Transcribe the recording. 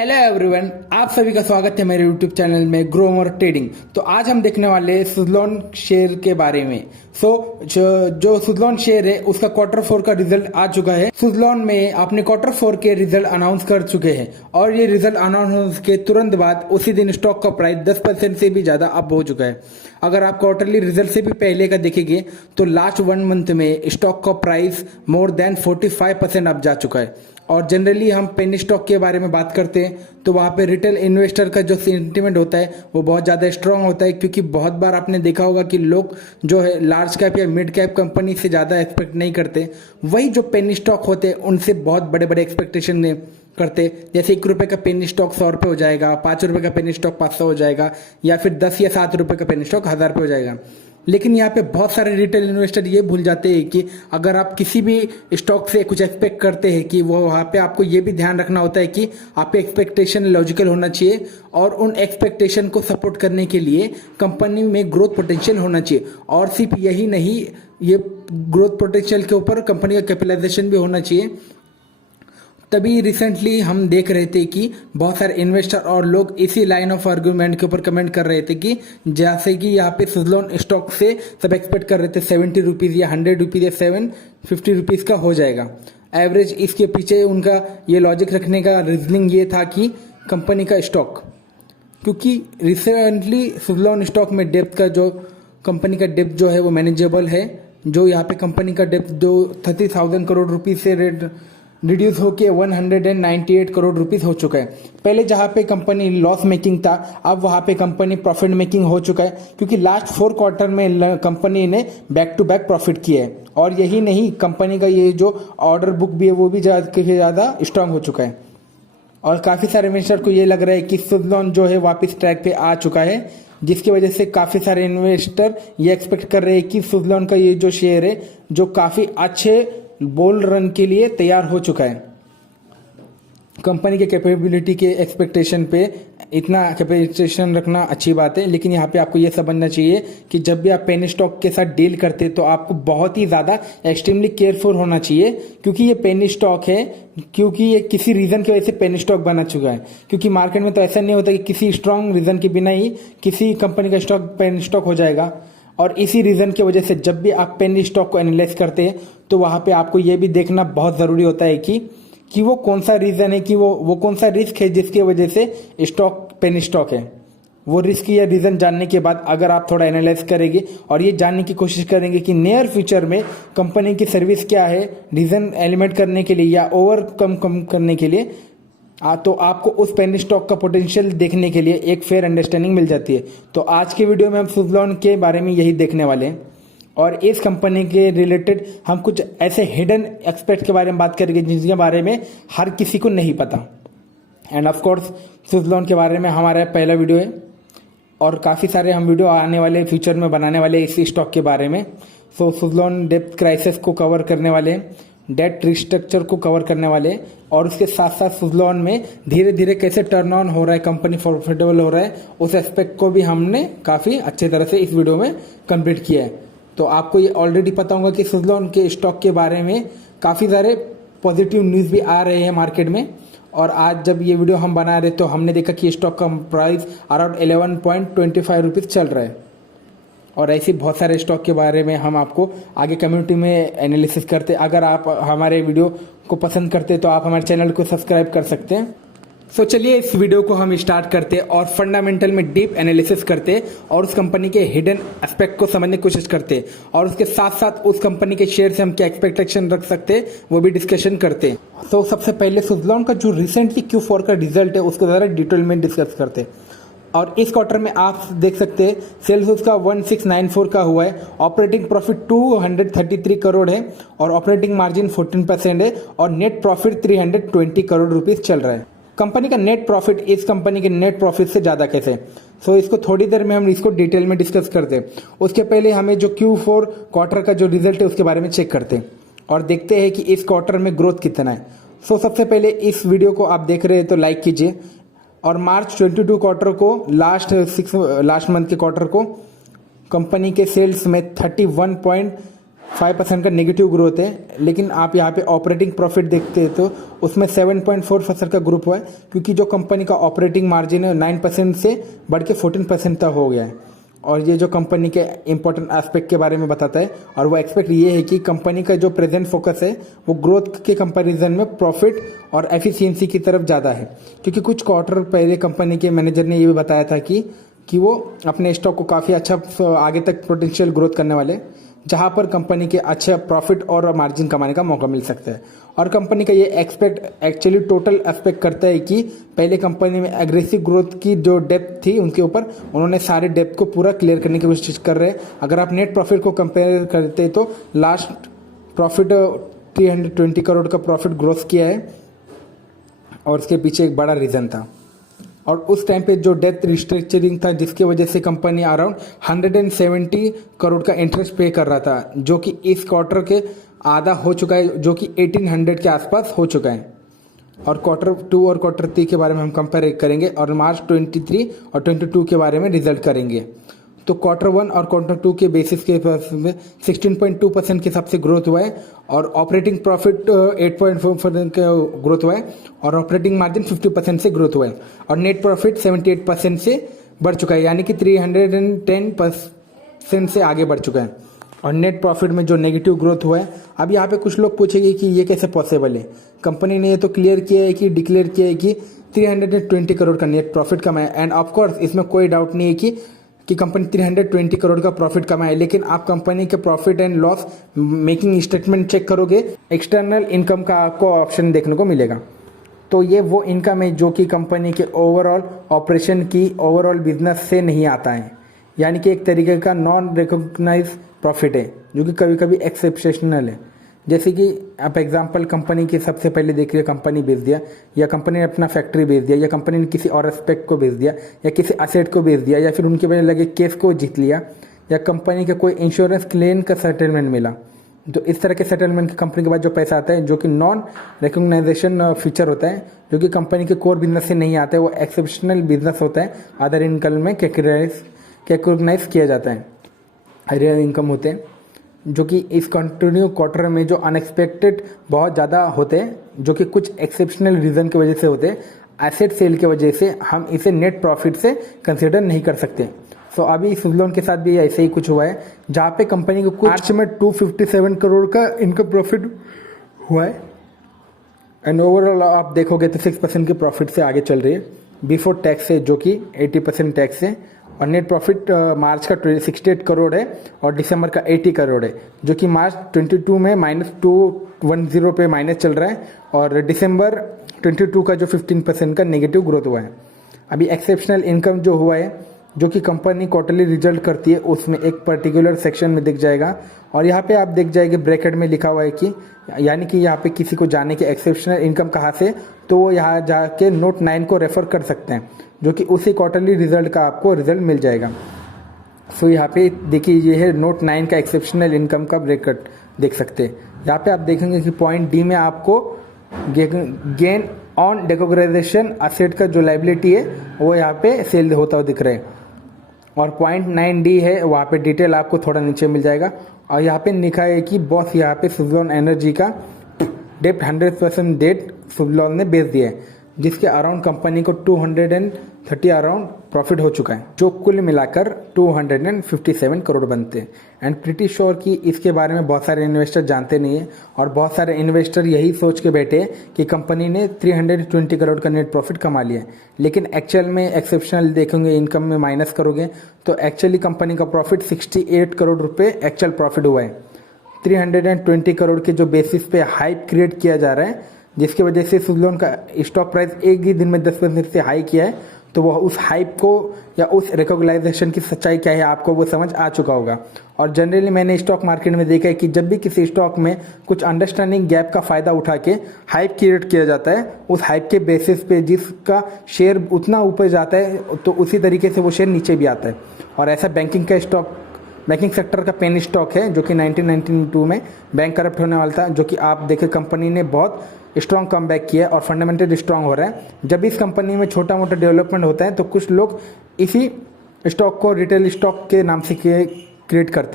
Hello everyone, आप सभी का स्वागत है मेरे यूट्यूब चैनल में ग्रो मोर ट्रेडिंग। तो आज हम देखने वाले हैं सुज़लोन शेयर के बारे में। जो सुज़लोन शेयर है उसका क्वार्टर 4 का रिजल्ट आ चुका है। सुज़लोन में अपने क्वार्टर 4 के रिजल्ट अनाउंस कर चुके हैं और ये रिजल्ट अनाउंस होने के तुरंत बाद उसी दिन स्टॉक का प्राइस 10% से भी ज्यादा अप हो चुका है। अगर आप क्वार्टरली रिजल्ट से भी पहले का देखेंगे तो लास्ट 1 मंथ में स्टॉक का प्राइस मोर देन 45% अप जा चुका है। और जनरली हम पेनी स्टॉक के बारे में बात करते हैं तो वहाँ पे रिटेल इन्वेस्टर का जो सेंटिमेंट होता है वो बहुत ज़्यादा स्ट्रांग होता है, क्योंकि बहुत बार आपने देखा होगा कि लोग जो है लार्ज कैप या मिड कैप कंपनी से ज़्यादा एक्सपेक्ट नहीं करते। वही जो पेनी स्टॉक होते हैं उनसे बहुत बड़े बड़े एक्सपेक्टेशन करते, जैसे ₹1 का पेनी स्टॉक ₹100 हो जाएगा, ₹5 का पेनी स्टॉक 500 हो जाएगा, या फिर 10 या ₹7 का पेनी स्टॉक 1000 हो जाएगा। लेकिन यहाँ पे बहुत सारे रिटेल इन्वेस्टर ये भूल जाते हैं कि अगर आप किसी भी स्टॉक से कुछ एक्सपेक्ट करते हैं कि वो वहाँ पे आपको ये भी ध्यान रखना होता है कि आपके एक्सपेक्टेशन लॉजिकल होना चाहिए और उन एक्सपेक्टेशन को सपोर्ट करने के लिए कंपनी में ग्रोथ पोटेंशियल होना चाहिए। और सिर्फ यही नहीं, ये ग्रोथ पोटेंशियल के ऊपर कंपनी का कैपिटलाइजेशन भी होना चाहिए। तभी रिसेंटली हम देख रहे थे कि बहुत सारे इन्वेस्टर और लोग इसी लाइन ऑफ आर्गुमेंट के ऊपर कमेंट कर रहे थे कि जैसे कि यहाँ पे सुज़लोन स्टॉक से सब एक्सपेक्ट कर रहे थे ₹70 या ₹100 या ₹750 का हो जाएगा एवरेज। इसके पीछे उनका ये लॉजिक रखने का रीजनिंग ये था कि कंपनी का स्टॉक, क्योंकि रिसेंटली सुज़लोन स्टॉक में डेप्थ का जो कंपनी का डेप्थ जो है वो मैनेजेबल है। जो यहाँ पे कंपनी का डेप्थ जो 30,000 करोड़ रुपीज से रिड्यूस होके 198 करोड़ रुपीस हो चुका है। पहले जहां पे कंपनी लॉस मेकिंग था, अब वहां पे कंपनी प्रॉफिट मेकिंग हो चुका है, क्योंकि लास्ट 4 क्वार्टर में कंपनी ने बैक टू बैक प्रॉफिट किया है। और यही नहीं, कंपनी का ये जो ऑर्डर बुक भी है वो भी ज्यादा स्ट्रांग हो चुका है। और काफी सारे इन्वेस्टर को ये लग रहा है कि सुज़लोन जो है वापस ट्रैक पे आ चुका है, जिसकी वजह से काफी सारे इन्वेस्टर ये एक्सपेक्ट कर रहे हैं कि सुज़लोन का ये जो शेयर है जो काफी अच्छे बोल रन के लिए तैयार हो चुका है। कंपनी के कैपेबिलिटी के एक्सपेक्टेशन पे इतना कैपेसिटेशन रखना अच्छी बात है, लेकिन यहाँ पे आपको ये समझना चाहिए कि जब भी आप पेनी स्टॉक के साथ डील करते हैं तो आपको बहुत ही ज़्यादा एक्सट्रीमली केयरफुल होना चाहिए, क्योंकि ये पेनी स्टॉक है, क्योंकि ये किसी रीज़न की वजह से पेनी स्टॉक बना चुका है। क्योंकि मार्केट में तो ऐसा नहीं होता कि किसी स्ट्रांग रीज़न के बिना ही किसी कंपनी का स्टॉक पेनी स्टॉक हो जाएगा। और इसी रीज़न की वजह से जब भी आप पेनी स्टॉक को एनालाइज करते हैं तो वहाँ पे आपको ये भी देखना बहुत ज़रूरी होता है कि वो कौन सा रीज़न है, कि वो कौन सा रिस्क है जिसकी वजह से स्टॉक पेनी स्टॉक है। वो रिस्क या रीज़न जानने के बाद अगर आप थोड़ा एनालाइज करेंगे और ये जानने की कोशिश करेंगे कि नियर फ्यूचर में कंपनी की सर्विस क्या है, रीज़न एलिमिनेट करने के लिए या ओवरकम कम करने के लिए, तो आपको उस पेनी स्टॉक का पोटेंशियल देखने के लिए एक फेयर अंडरस्टैंडिंग मिल जाती है। तो आज के वीडियो में हम सुज़लोन के बारे में यही देखने वाले हैं और इस कंपनी के रिलेटेड हम कुछ ऐसे हिडन एक्सपेक्ट के बारे में बात करेंगे जिनके बारे में हर किसी को नहीं पता। एंड ऑफ कोर्स सुज़लोन के बारे में हमारा पहला वीडियो है और काफ़ी सारे हम वीडियो आने वाले फ्यूचर में बनाने वाले इसी स्टॉक के बारे में। सो सुज़लोन डेप्थ क्राइसिस को कवर करने वाले, डेट रिस्ट्रक्चर को कवर करने वाले, और उसके साथ साथ सुज़लोन में धीरे धीरे कैसे टर्न ऑन हो रहा है, कंपनी प्रॉफिटेबल हो रहा है, उस एस्पेक्ट को भी हमने काफ़ी अच्छे तरह से इस वीडियो में कंप्लीट किया है। तो आपको ये ऑलरेडी पता होगा कि सुज़लोन के स्टॉक के बारे में काफ़ी सारे पॉजिटिव न्यूज़ भी आ रहे हैं मार्केट में। और आज जब ये वीडियो हम बना रहे तो हमने देखा कि स्टॉक का प्राइस अराउंड 11.25 रुपीज़ चल रहा है। और ऐसे बहुत सारे स्टॉक के बारे में हम आपको आगे कम्युनिटी में एनालिसिस करते। अगर आप हमारे वीडियो को पसंद करते तो आप हमारे चैनल को सब्सक्राइब कर सकते हैं। सो चलिए इस वीडियो को हम स्टार्ट करते और फंडामेंटल में डीप एनालिसिस करते और उस कंपनी के हिडन एस्पेक्ट को समझने की कोशिश करते और उसके साथ साथ उस कंपनी के शेयर से हम क्या एक्सपेक्टेशन रख सकते वो भी डिस्कशन करते। तो सबसे पहले सुज़लोन का जो रिसेंटली Q4 का रिजल्ट है उसको ज़रा डिटेल में डिस्कस करते। और इस क्वार्टर में आप देख सकते हैं सेल्स उसका 1694 का हुआ है, ऑपरेटिंग प्रॉफिट 233 करोड़ है और ऑपरेटिंग मार्जिन 14% है और नेट प्रॉफिट 320 करोड़ रुपीस चल रहा है। कंपनी का नेट प्रॉफिट इस कंपनी के नेट प्रॉफिट से ज़्यादा कैसे, सो इसको थोड़ी देर में हम इसको डिटेल में डिस्कस करते हैं। उसके पहले हमें जो Q4 क्वार्टर का जो रिजल्ट है उसके बारे में चेक करते हैं और देखते हैं कि इस क्वार्टर में ग्रोथ कितना है। सो सबसे पहले इस वीडियो को आप देख रहे हैं तो लाइक कीजिए। और मार्च 22 क्वार्टर को लास्ट मंथ के क्वार्टर को कंपनी के सेल्स में 5% का नेगेटिव ग्रोथ है, लेकिन आप यहाँ पे ऑपरेटिंग प्रॉफिट देखते हैं तो उसमें 7.4% का ग्रुप हुआ है, क्योंकि जो कंपनी का ऑपरेटिंग मार्जिन है 9% से बढ़ के 14% तक हो गया है। और ये जो कंपनी के इंपॉर्टेंट एस्पेक्ट के बारे में बताता है, और वो एस्पेक्ट ये है कि कंपनी का जो प्रेजेंट फोकस है वो ग्रोथ के कंपैरिजन में प्रॉफिट और एफिशिएंसी की तरफ ज़्यादा है। क्योंकि कुछ क्वार्टर पहले कंपनी के मैनेजर ने ये भी बताया था कि वो अपने स्टॉक को काफ़ी अच्छा आगे तक पोटेंशियल ग्रोथ करने वाले, जहां पर कंपनी के अच्छा प्रॉफिट और मार्जिन कमाने का मौका मिल सकता है। और कंपनी का ये एक्सपेक्ट एक्चुअली टोटल एक्सपेक्ट करता है कि पहले कंपनी में एग्रेसिव ग्रोथ की जो डेप्थ थी उनके ऊपर उन्होंने सारे डेप्थ को पूरा क्लियर करने की कोशिश कर रहे हैं। अगर आप नेट प्रॉफिट को कंपेयर करते हैं तो लास्ट प्रॉफिट 320 करोड़ का प्रॉफिट ग्रोथ किया है, और उसके पीछे एक बड़ा रीज़न था। और उस टाइम पे जो डेप्थ रिस्ट्रक्चरिंग था, जिसकी वजह से कंपनी अराउंड 170 करोड़ का इंटरेस्ट पे कर रहा था, जो कि इस क्वार्टर के आधा हो चुका है, जो कि 1800 के आसपास हो चुका है। और क्वार्टर 2 और क्वार्टर 3 के बारे में हम कंपेयर करेंगे, और मार्च 23 और 22 के बारे में रिजल्ट करेंगे। तो क्वार्टर 1 और क्वार्टर 2 के बेसिस के में 16.2% के हिसाब से ग्रोथ हुआ है, और ऑपरेटिंग प्रॉफिट 8.4% का ग्रोथ हुआ है, और ऑपरेटिंग मार्जिन 50% से ग्रोथ हुआ है, और नेट प्रॉफिट 78% से बढ़ चुका है, यानी कि 310% से आगे बढ़ चुका है। और नेट प्रॉफिट में जो नेगेटिव ग्रोथ हुआ है, अब यहाँ पे कुछ लोग पूछेंगे कि ये कैसे पॉसिबल है। कंपनी ने ये तो क्लियर किया है कि डिक्लेयर किया है कि 320 करोड़ का नेट प्रॉफिट कमाया, एंड ऑफकोर्स इसमें कोई डाउट नहीं है कि कंपनी 320 करोड़ का प्रॉफिट कमाए। लेकिन आप कंपनी के profit and loss making statement check करोगे, एक्सटर्नल इनकम का आपको ऑप्शन देखने को मिलेगा। तो ये वो इनकम है जो कि कंपनी के ओवरऑल ऑपरेशन की ओवरऑल बिजनेस से नहीं आता है, यानी कि एक तरीके का नॉन रिकॉग्नाइज प्रॉफिट है, जो कि कभी कभी एक्सेप्शनल है। जैसे कि आप एग्जांपल कंपनी की सबसे पहले देखिए, कंपनी बेच दिया, या कंपनी ने अपना फैक्ट्री बेच दिया, या कंपनी ने किसी और एस्पेक्ट को बेच दिया, या किसी असेट को बेच दिया, या फिर उनके वजह लगे केस को जीत लिया, या कंपनी के कोई इंश्योरेंस क्लेम का सेटलमेंट मिला। तो इस तरह के सेटलमेंट कंपनी के बाद जो पैसा आता है, जो कि नॉन रिकॉग्नाइजेशन फीचर होता है, जो कि कंपनी के कोर बिजनेस से नहीं आता है, वो एक्सेप्शनल बिजनेस होता है, अदर इनकम में कैटेगराइज किया जाता है। रियल इनकम होते हैं, जो कि इस कंटिन्यू क्वार्टर में जो अनएक्सपेक्टेड बहुत ज़्यादा होते हैं, जो कि कुछ एक्सेप्शनल रीज़न की वजह से होते हैं, एसेट सेल की वजह से हम इसे नेट प्रॉफिट से कंसिडर नहीं कर सकते। सो अभी सुज़लोन के साथ भी ऐसे ही कुछ हुआ है, जहाँ पे कंपनी को मार्च में 257 करोड़ का इनकम प्रॉफिट हुआ है, एंड ओवरऑल आप देखोगे तो 6% के प्रॉफिट से आगे चल रही है बिफोर टैक्स से, जो कि 80% टैक्स है। और नेट प्रॉफिट मार्च का 68 करोड़ है, और दिसंबर का 80 करोड़ है, जो कि मार्च 22 में -210 पे माइनस चल रहा है, और दिसंबर 22 का जो 15% का नेगेटिव ग्रोथ हुआ है। अभी एक्सेप्शनल इनकम जो हुआ है, जो कि कंपनी क्वार्टरली रिजल्ट करती है, उसमें एक पर्टिकुलर सेक्शन में दिख जाएगा, और यहाँ पे आप देख जाएंगे ब्रैकेट में लिखा हुआ है कि यानी कि यहाँ पे किसी को जाने के एक्सेप्शनल इनकम कहाँ से, तो वो यहाँ जाके नोट 9 को रेफर कर सकते हैं, जो कि उसी क्वार्टरली रिजल्ट का आपको रिजल्ट मिल जाएगा। सो यहाँ पे देखिए, ये है नोट 9 का एक्सेप्शनल इनकम का ब्रैकेट देख सकते हैं। यहाँ पे आप देखेंगे कि पॉइंट डी में आपको गेन ऑन डिकॉग्राइजेशन असेट का जो लाइबिलिटी है वो यहाँ पे सेल होता हुआ दिख रहा है, और पॉइंट 9D है, वहाँ पे डिटेल आपको थोड़ा नीचे मिल जाएगा। और यहाँ पे लिखा है कि बॉस यहाँ पे सुज़लोन एनर्जी का डेप्ट 100% डेट सुज़लोन ने बेच दिया है, जिसके अराउंड कंपनी को 230 अराउंड प्रॉफिट हो चुका है, जो कुल मिलाकर 257 करोड़ बनते हैं। एंड प्रिटी श्योर कि इसके बारे में बहुत सारे इन्वेस्टर जानते नहीं है, और बहुत सारे इन्वेस्टर यही सोच के बैठे कि कंपनी ने 320 करोड़ का नेट प्रॉफिट कमा लिया है। लेकिन एक्चुअल में एक्सेप्शनल देखेंगे, इनकम में माइनस करोगे तो एक्चुअली कंपनी का प्रॉफिट 68 करोड़ रुपए एक्चुअल प्रॉफिट हुआ है। 320 करोड़ के जो बेसिस पे हाइप क्रिएट किया जा रहा है, जिसकी वजह से सुज़लोन का स्टॉक प्राइस एक ही दिन में 10% से हाई किया है, तो वह उस हाइप को या उस रिकॉग्नाइजेशन की सच्चाई क्या है आपको वो समझ आ चुका होगा। और जनरली मैंने स्टॉक मार्केट में देखा है कि जब भी किसी स्टॉक में कुछ अंडरस्टैंडिंग गैप का फायदा उठा के हाइप क्रिएट किया जाता है, उस हाइप के बेसिस पे जिसका शेयर उतना ऊपर जाता है तो उसी तरीके से वो शेयर नीचे भी आता है। और ऐसा बैंकिंग सेक्टर का पेन स्टॉक है, जो कि 1992 में बैंक करप्ट होने वाला था, जो कि आप देखें कंपनी ने बहुत स्ट्रॉन्ग कमबैक किया है और फंडामेंटल स्ट्रॉन्ग हो रहा है। जब इस कंपनी में छोटा मोटा डेवलपमेंट होता है तो कुछ लोग इसी स्टॉक को रिटेल स्टॉक के नाम से क्रिएट करते हैं।